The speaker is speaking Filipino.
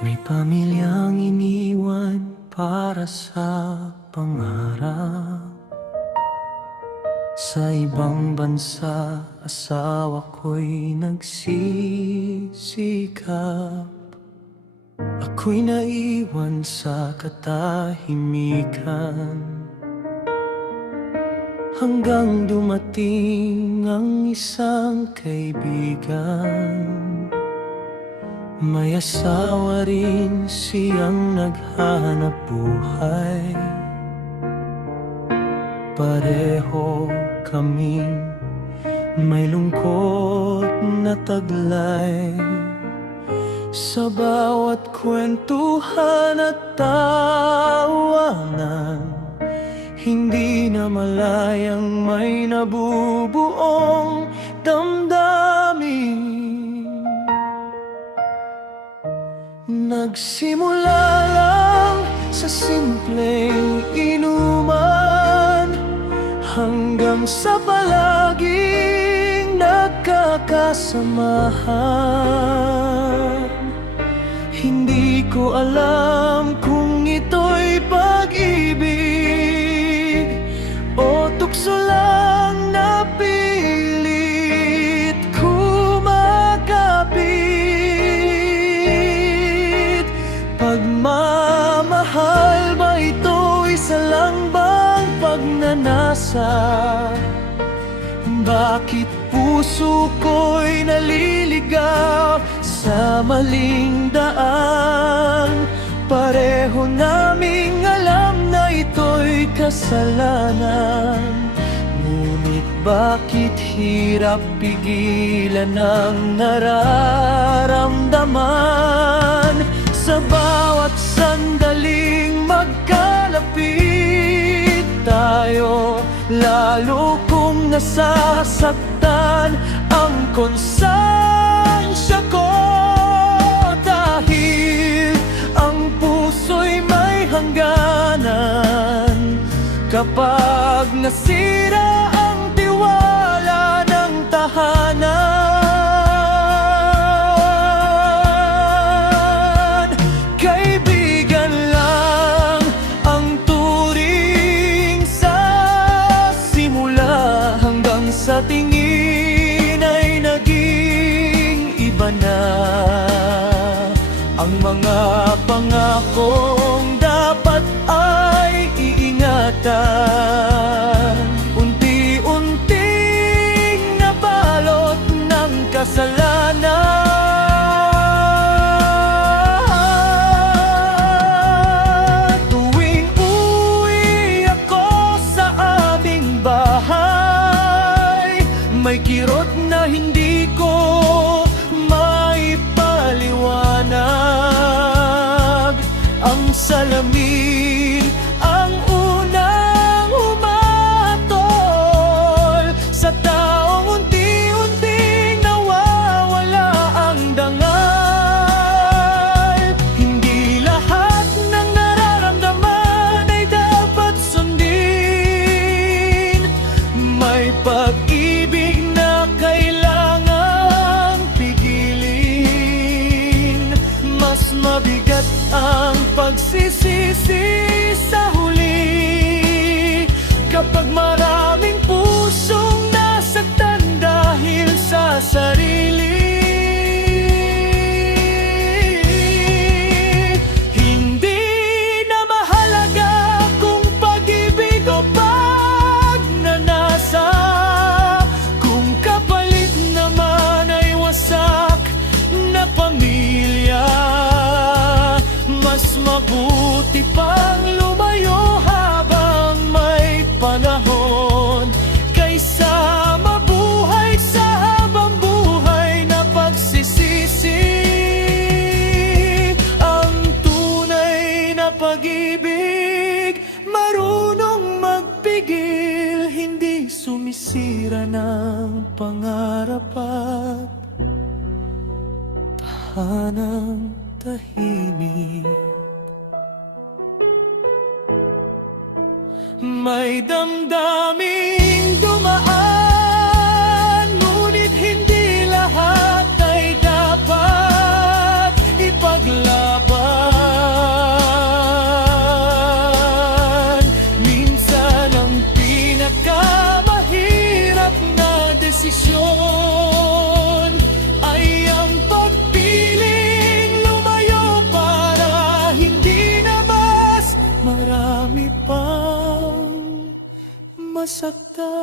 May pamilyang iniwan para sa pangarap. Sa ibang bansa, asawa ko'y nagsisikap. Ako'y naiwan sa katahimikan, hanggang dumating ang isang kaibigan. May asawa rin siyang naghanap buhay. Pareho kaming may lungkot na taglay. Sa bawat kwentuhan at tawanan, hindi na malayang may nabubuong damdamin. Nagsimula lang sa simpleng inuman, hanggang sa palaging nagkakasamahan. Hindi ko alam kung ito'y pag-ibig o tukso lang na pilit kumakapit. Pagmamahal ba ito, isa lang bang pagnanasa? Bakit puso ko'y naliligaw sa maling daan? Pareho naming alam na ito'y kasalanan. Ngunit bakit hirap pigilan ang nararamdaman? Sa bawat sandaling magkalapit tayo, lalo kong nasasaktan ang konsensya ko. Dahil ang puso'y may hangganan, kapag nasira ang tiwala ng tahanan. Kaibigan lang ang turing sa simula, hanggang sa tingin ay naging iba na. Ang mga pangakong dapat ay iingatan, unti-unting nabalot ng kasalanan. Tuwing uwi ako sa aming bahay, may kirot na hindi ko maipaliwanag. Ang salamin ang unang humatol sa taong unti-unting nawawala ang dangal. Hindi lahat ng nararamdaman ay dapat sundin. May pag-ibig na kailangang pigilin. Mas mabigat ang pagsisisi sa huli, kapag maraming pusong nasaktan dahil sa sarili. Hindi na mahalaga kung pag-ibig o pagnanasa, kung kapalit naman ay wasak na pamilya. Mas mabuti pang lumayo habang may panahon, kaysa mabuhay sa habang buhay na pagsisisi. Ang tunay na pag-ibig, marunong magpigil, hindi sumisira ng pangarap at tahanang tahimik. May damdaming dumaan, ngunit hindi lahat ay dapat ipaglaban. saktan.